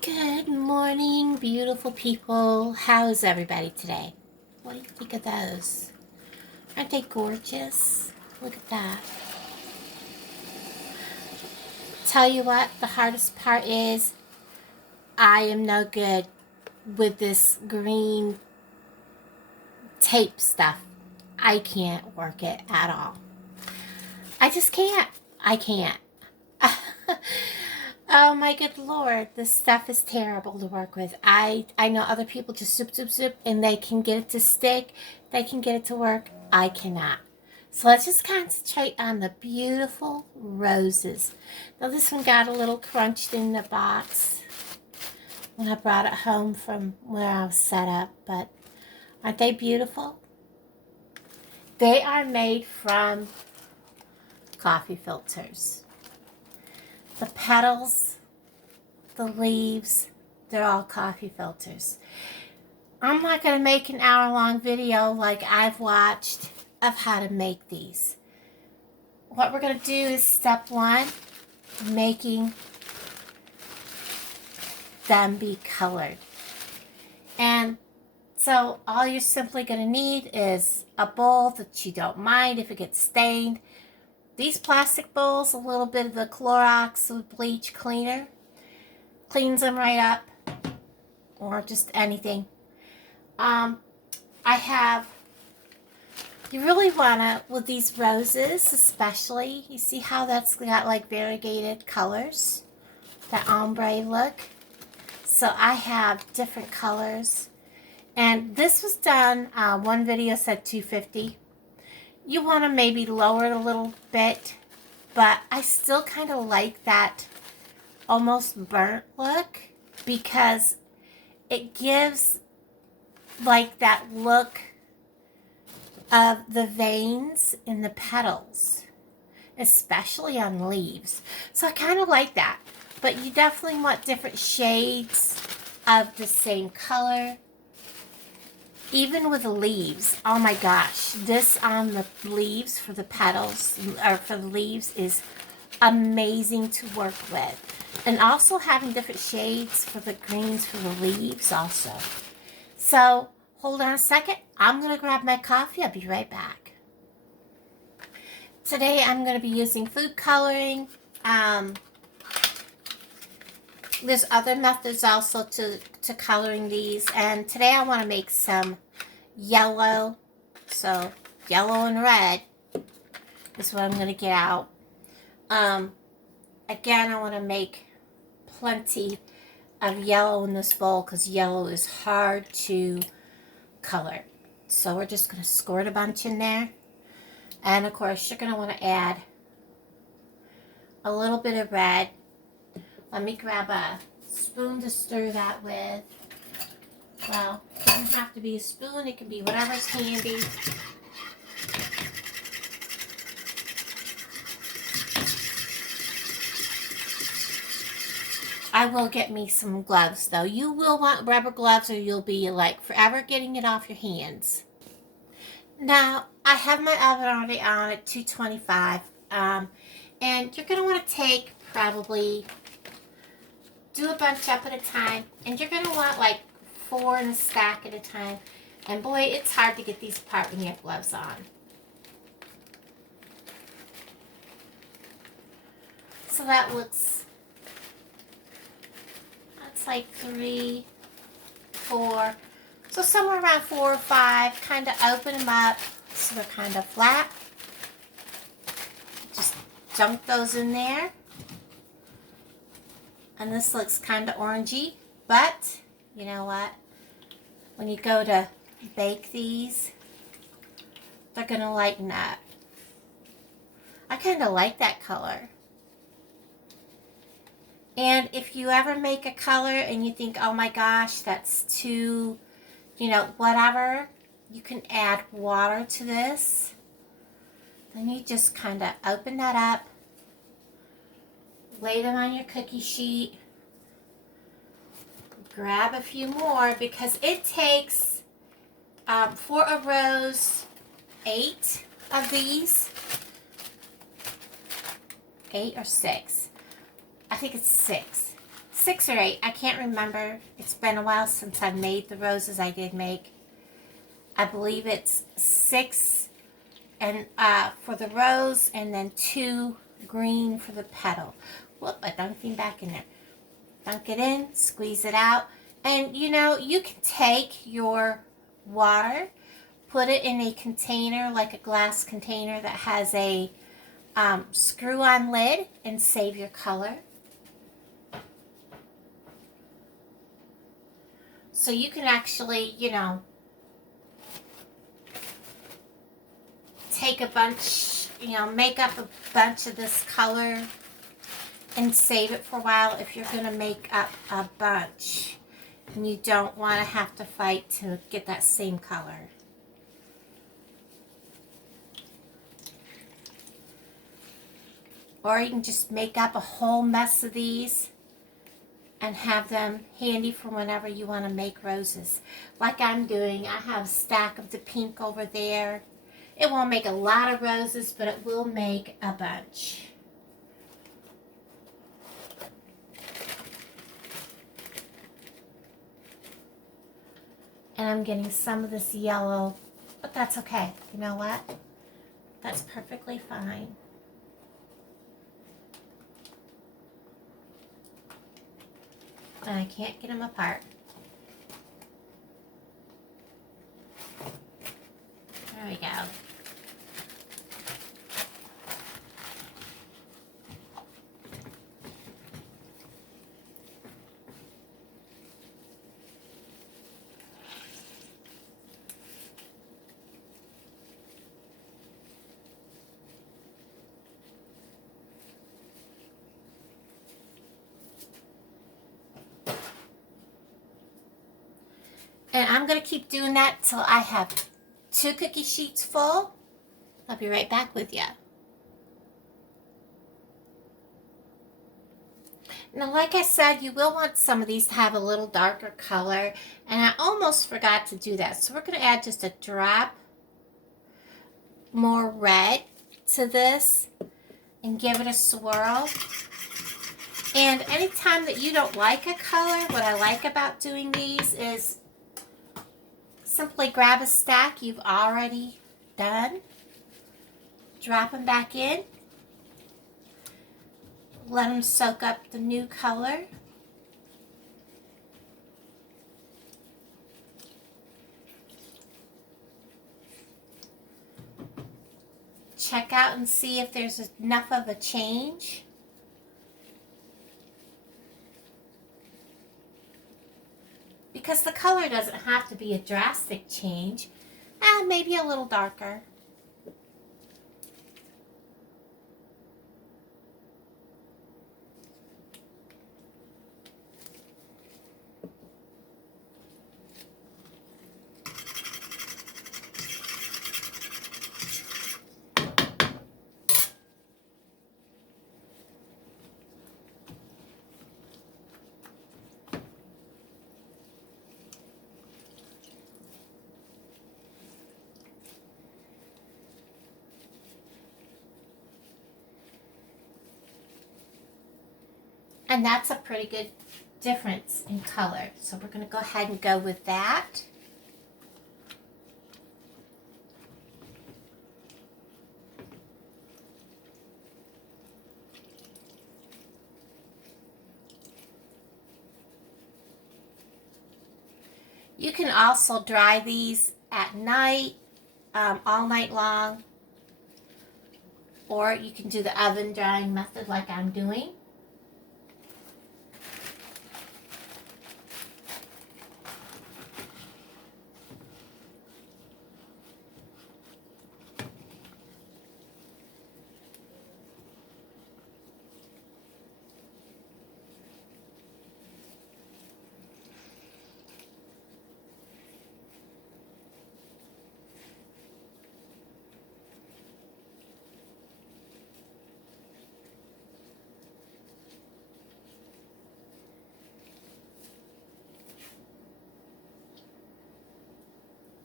Good morning, beautiful people. How's everybody today? What do you think of those? Aren't they gorgeous? Look at that. Tell you what, the hardest part is I am no good with this green tape stuff. I can't work it at all. I just can't. I can't. Oh my good lord, this stuff is terrible to work with. I know other people just zip, and they can get it to stick. They can get it to work. I cannot. So let's just concentrate on the beautiful roses. Now this one got a little crunched in the box when I brought it home from where I was set up, but aren't they beautiful? They are made from coffee filters. The petals, the leaves, they're all coffee filters. I'm not going to make an hour-long video like I've watched of how to make these. What we're going to do is step one, making them be colored. And so all you're simply going to need is a bowl that you don't mind if it gets stained. These plastic bowls, a little bit of the Clorox with bleach cleaner cleans them right up, or just anything. I have, you really want to, with these roses especially, you see how that's got like variegated colors, that ombre look. So I have different colors, and this was done, one video said 250. You want to maybe lower it a little bit, but I still kind of like that almost burnt look because it gives like that look of the veins in the petals, especially on leaves. So I kind of like that, but you definitely want different shades of the same color. Even with the leaves, oh my gosh, this on the leaves for the petals, or for the leaves, is amazing to work with. And also having different shades for the greens for the leaves also. So, hold on a second. I'm going to grab my coffee. I'll be right back. Today I'm going to be using food coloring. There's other methods also to coloring these. And today I want to make some yellow. So, yellow and red is what I'm going to get out. Again, I want to make plenty of yellow in this bowl because yellow is hard to color. So we're just going to squirt a bunch in there. And of course, you're going to want to add a little bit of red. Let me grab a spoon to stir that with. Well, it doesn't have to be a spoon. It can be whatever's handy. I will get me some gloves though. You will want rubber gloves or you'll be like forever getting it off your hands. Now, I have my oven already on at 225. And you're going to want to take probably, do a bunch up at a time. And you're going to want like 4 in a stack at a time. And boy, it's hard to get these apart when you have gloves on. So that looks, that's like 3, 4. So somewhere around 4 or 5, kind of open them up so they're kind of flat. Just dunk those in there. And this looks kind of orangey, but you know what? When you go to bake these, they're going to lighten up. I kind of like that color. And if you ever make a color and you think, oh my gosh, that's too, whatever, you can add water to this. Then you just kind of open that up, lay them on your cookie sheet, grab a few more because it takes, for a rose, 8 of these. 8 or 6. I think it's 6. 6 or 8. I can't remember. It's been a while since I've made the roses I did make. I believe it's 6 and for the rose, and then 2 green for the petal. Whoop, I dunked him back in there. Dunk it in, squeeze it out. And you know, you can take your water, put it in a container, like a glass container that has a screw-on lid, and save your color. So you can actually, you know, take a bunch, you know, make up a bunch of this color and save it for a while if you're going to make up a bunch and you don't want to have to fight to get that same color. Or you can just make up a whole mess of these and have them handy for whenever you want to make roses. Like I'm doing, I have a stack of the pink over there. It won't make a lot of roses, but it will make a bunch. And I'm getting some of this yellow, but that's okay. You know what? That's perfectly fine. And I can't get them apart. There we go. And I'm going to keep doing that till I have 2 cookie sheets full. I'll be right back with you. Now, like I said, you will want some of these to have a little darker color. And I almost forgot to do that. So we're going to add just a drop more red to this and give it a swirl. And anytime that you don't like a color, what I like about doing these is simply grab a stack you've already done, drop them back in, let them soak up the new color. Check out and see if there's enough of a change. Because the color doesn't have to be a drastic change. Maybe a little darker. And that's a pretty good difference in color. So we're going to go ahead and go with that. You can also dry these at night, all night long. Or you can do the oven drying method like I'm doing.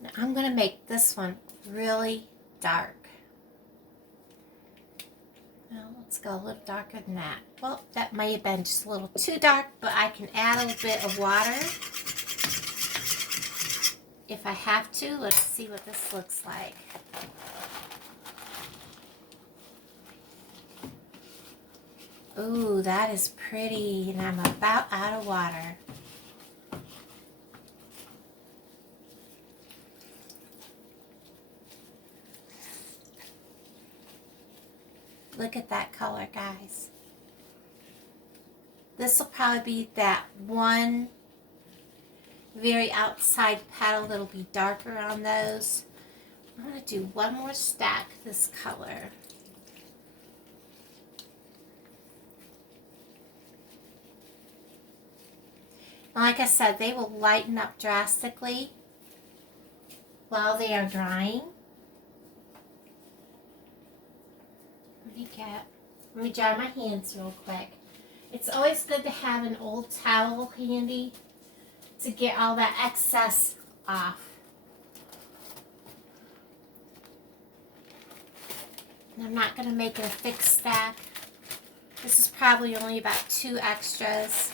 Now I'm going to make this one really dark. Now we'll Let's go a little darker than that. Well, that may have been just a little too dark, but I can add a little bit of water if I have to. Let's see what this looks like. Ooh, that is pretty, and I'm about out of water. Look at that color, guys. This will probably be that one very outside petal that'll be darker on those. I'm going to do one more stack this color. Like I said, they will lighten up drastically while they are drying. Let me dry my hands real quick. It's always good to have an old towel handy to get all that excess off. And I'm not going to make it a thick stack. This is probably only about 2 extras,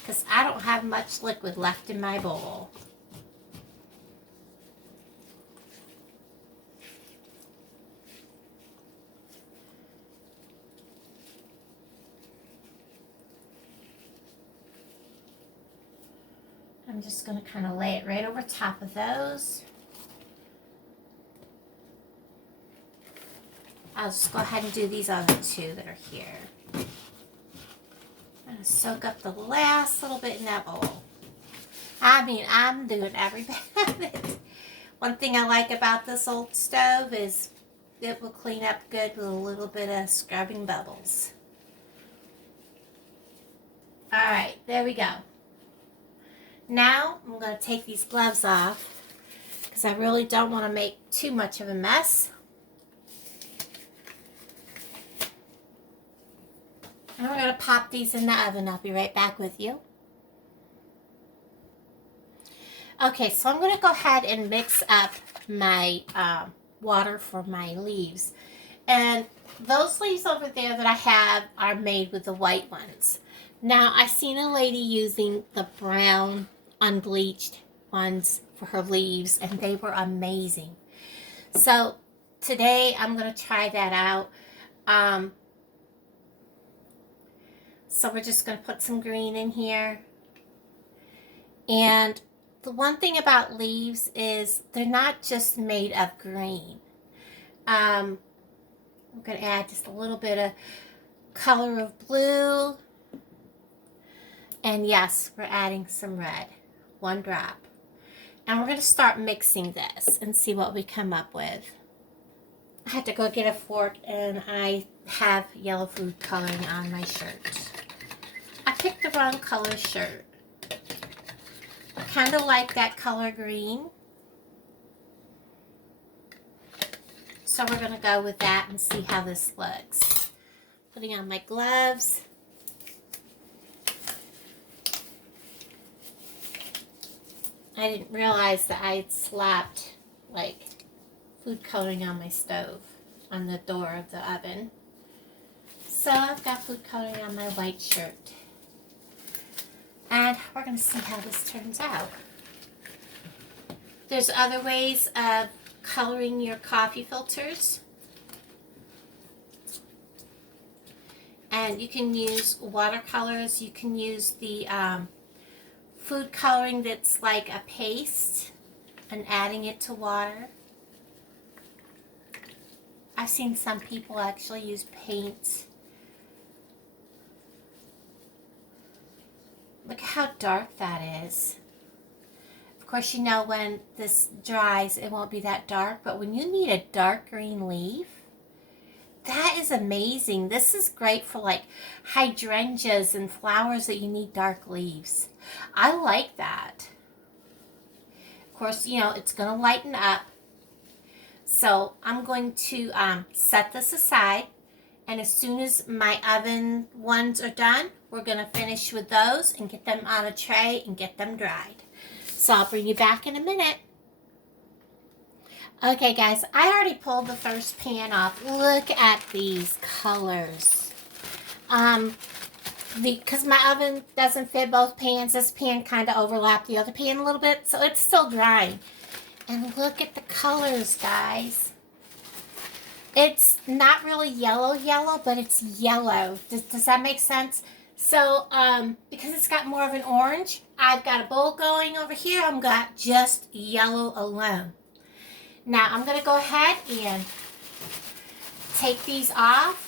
because I don't have much liquid left in my bowl. I'm just going to kind of lay it right over top of those. I'll just go ahead and do these other 2 that are here. I'm going to soak up the last little bit in that bowl. I mean, I'm doing every bit of it. One thing I like about this old stove is it will clean up good with a little bit of scrubbing bubbles. Alright, there we go. Now I'm going to take these gloves off because I really don't want to make too much of a mess. And we're going to pop these in the oven. I'll be right back with you. Okay, so I'm going to go ahead and mix up my water for my leaves. And those leaves over there that I have are made with the white ones. Now, I seen a lady using the brown unbleached ones for her leaves, and they were amazing. So today I'm going to try that out. So we're just going to put some green in here. And the one thing about leaves is they're not just made of green. I'm going to add just a little bit of color of blue. And yes, we're adding some red. 1 drop. And we're going to start mixing this and see what we come up with. I had to go get a fork, and I have yellow food coloring on my shirt. I picked the wrong color shirt. I kind of like that color green. So we're going to go with that and see how this looks. Putting on my gloves. I didn't realize that I had slapped like food coloring on my stove, on the door of the oven. So I've got food coloring on my white shirt. And we're going to see how this turns out. There's other ways of coloring your coffee filters. And you can use watercolors. You can use the food coloring that's like a paste and adding it to water. I've seen some people actually use paint. Look how dark that is. Of course, you know when this dries, it won't be that dark, but when you need a dark green leaf, that is amazing. This is great for like hydrangeas and flowers that you need dark leaves. I like that. Of course, you know, it's going to lighten up. So I'm going to set this aside. And as soon as my oven ones are done, we're going to finish with those and get them on a tray and get them dried. So I'll bring you back in a minute. Okay, guys, I already pulled the first pan off. Look at these colors. Because my oven doesn't fit both pans, this pan kind of overlapped the other pan a little bit, so it's still drying. And look at the colors, guys. It's not really yellow, but it's yellow. Does that make sense? So, because it's got more of an orange, I've got a bowl going over here. I've got just yellow alone. Now, I'm going to go ahead and take these off.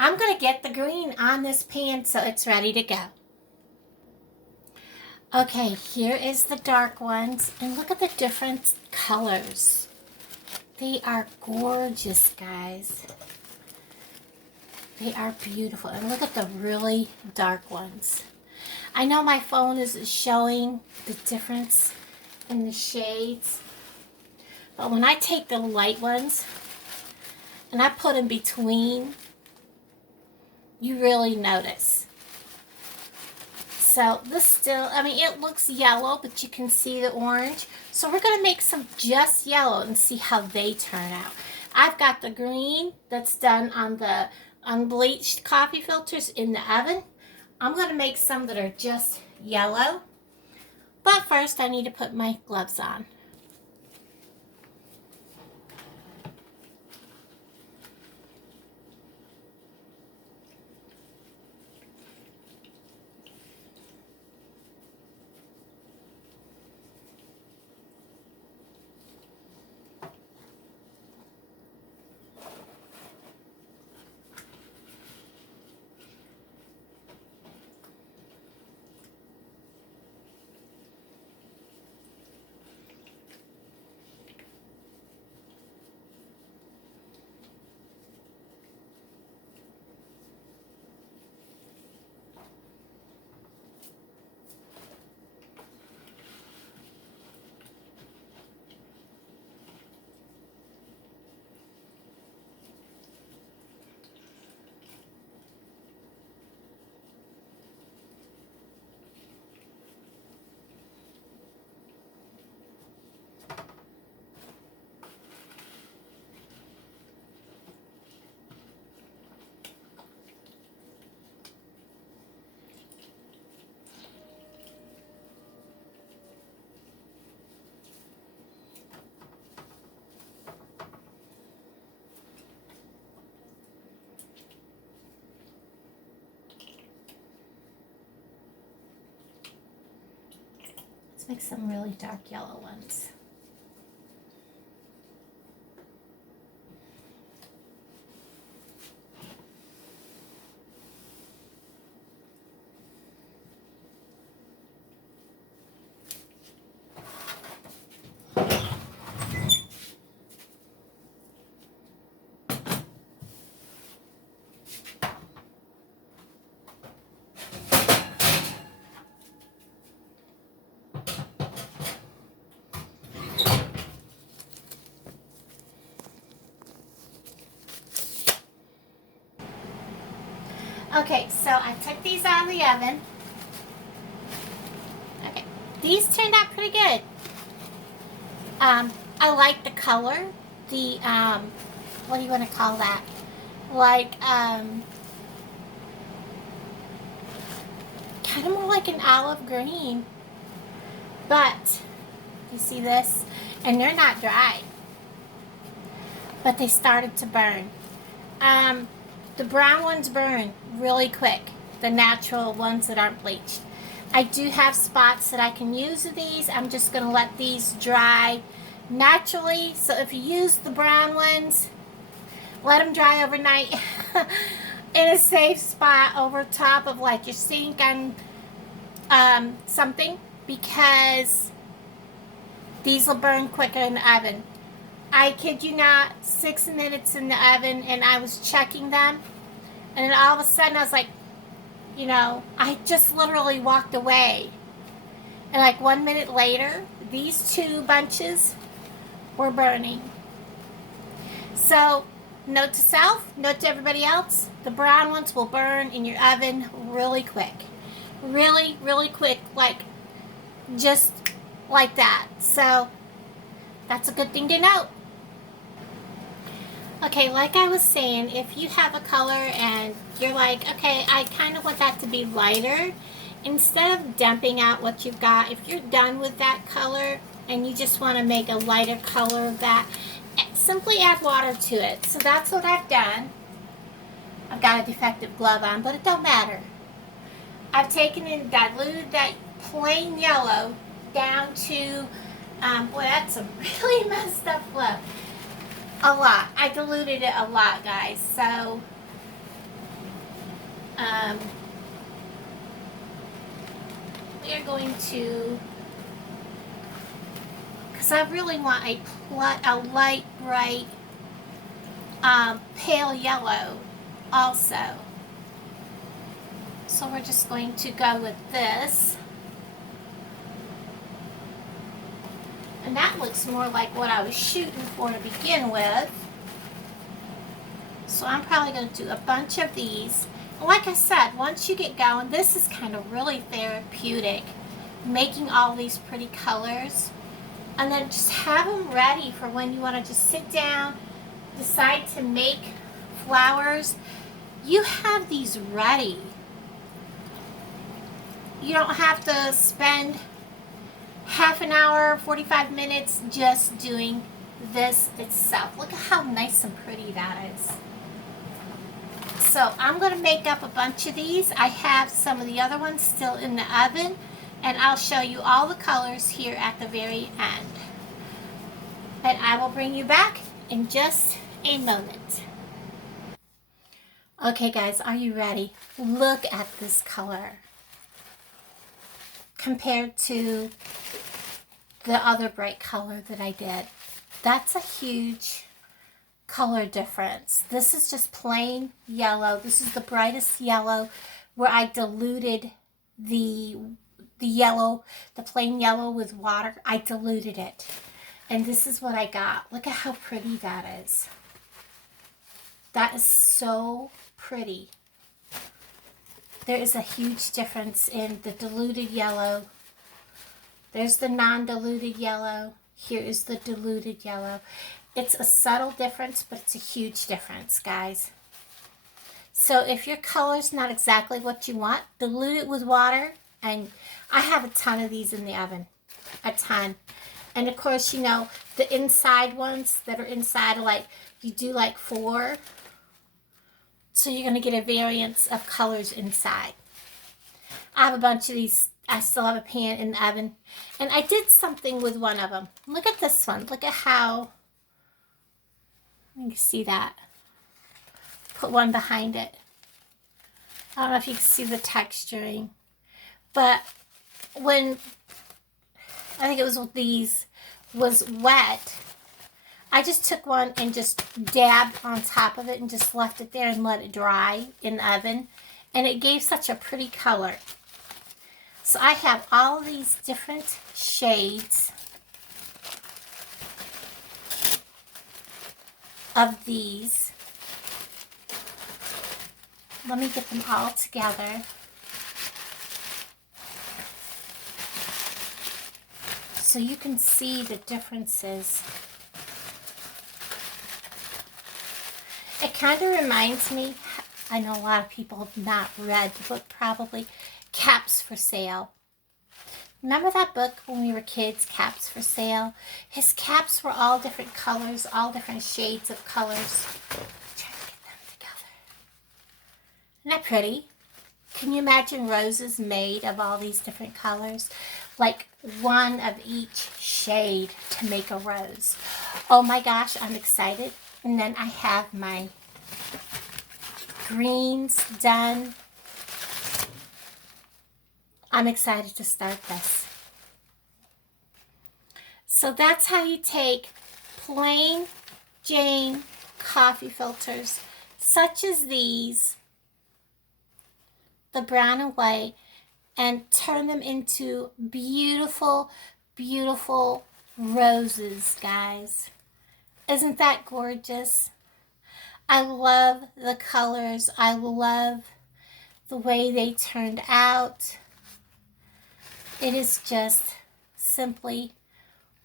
I'm going to get the green on this pan so it's ready to go. Okay, here is the dark ones. And look at the different colors. They are gorgeous, guys. They are beautiful. And look at the really dark ones. I know my phone is showing the difference in the shades. But when I take the light ones and I put them between, you really notice. So this still, I mean, it looks yellow, but you can see the orange. So we're going to make some just yellow and see how they turn out. I've got the green that's done on the unbleached coffee filters in the oven. I'm going to make some that are just yellow. But first I need to put my gloves on. Let's make some really dark yellow ones. Okay, so I took these out of the oven. Okay, these turned out pretty good. I like the color. The, what do you want to call that? Like, kind of more like an olive green. But, you see this? And they're not dry. But they started to burn. The brown ones burn really quick. The natural ones that aren't bleached. I do have spots that I can use of these. I'm just going to let these dry naturally. So if you use the brown ones, let them dry overnight in a safe spot over top of like your sink and something, because these will burn quicker in the oven. I kid you not, 6 minutes in the oven and I was checking them, and then all of a sudden I was like, you know, I just literally walked away. And like 1 minute later, these two bunches were burning. So, note to self, note to everybody else, the brown ones will burn in your oven really quick. Really, really quick, like just like that. So, That's a good thing to know. Okay, like I was saying, if you have a color and you're like, okay, I kind of want that to be lighter, instead of dumping out what you've got, if you're done with that color and you just want to make a lighter color of that, simply add water to it. So that's what I've done. I've got a defective glove on, but it don't matter. I've taken and diluted that plain yellow down to, boy, that's a really messed up glove. A lot. I diluted it a lot, guys. So, um, we are going to, because I really want a light, bright, pale yellow also. So we're just going to go with this. And that looks more like what I was shooting for to begin with. So I'm probably going to do a bunch of these. Like I said, once you get going, this is kind of really therapeutic, making all these pretty colors. And then just have them ready for when you want to just sit down, decide to make flowers. You have these ready. You don't have to spend half an hour, 45 minutes just doing this itself. Look at how nice and pretty that is. So I'm going to make up a bunch of these. I have some of the other ones still in the oven, and I'll show you all the colors here at the very end. And I will bring you back in just a moment. Okay guys, are you ready? Look at this color compared to the other bright color that I did. That's a huge color difference. This is just plain yellow. This is the brightest yellow where I diluted the yellow, the plain yellow with water. I diluted it. And this is what I got. Look at how pretty that is. That is so pretty. There is a huge difference in the diluted yellow. There's the non-diluted yellow. Here is the diluted yellow. It's a subtle difference, but it's a huge difference, guys. So if your color's not exactly what you want, dilute it with water. And I have a ton of these in the oven. A ton. And of course, you know, the inside ones that are inside are like, you do like 4. So you're going to get a variance of colors inside. I have a bunch of these. I still have a pan in the oven. And I did something with one of them. Look at this one. Look at how, you can see that. Put one behind it. I don't know if you can see the texturing. But when, I think it was with these, was wet, I just took one and just dabbed on top of it and just left it there and let it dry in the oven. And it gave such a pretty color. So I have all these different shades of these. Let me get them all together. So you can see the differences. It kind of reminds me, I know a lot of people have not read the book probably, Caps for Sale. Remember that book when we were kids, Caps for Sale? His caps were all different colors, all different shades of colors. I'm trying to get them together. Isn't that pretty? Can you imagine roses made of all these different colors? Like one of each shade to make a rose. Oh my gosh, I'm excited. And then I have my greens done. I'm excited to start this. So that's how you take plain Jane coffee filters, such as these, the brown and white, and turn them into beautiful, beautiful roses, guys. Isn't that gorgeous? I love the colors. I love the way they turned out. It is just simply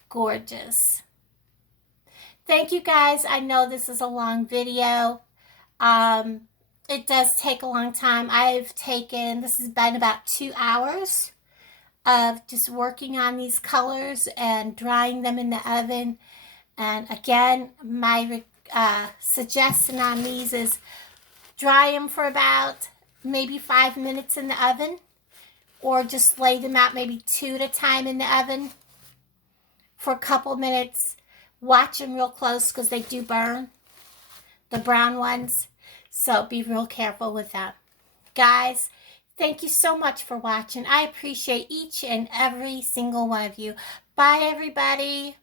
gorgeous. Thank you guys. I know this is a long video. Um, it does take a long time. This has been about 2 hours of just working on these colors and drying them in the oven. And again, my suggestion on these is dry them for about maybe 5 minutes in the oven, or just lay them out maybe 2 at a time in the oven for a couple minutes. Watch them real close because they do burn, the brown ones. So be real careful with them. Guys, thank you so much for watching. I appreciate each and every single one of you. Bye, everybody.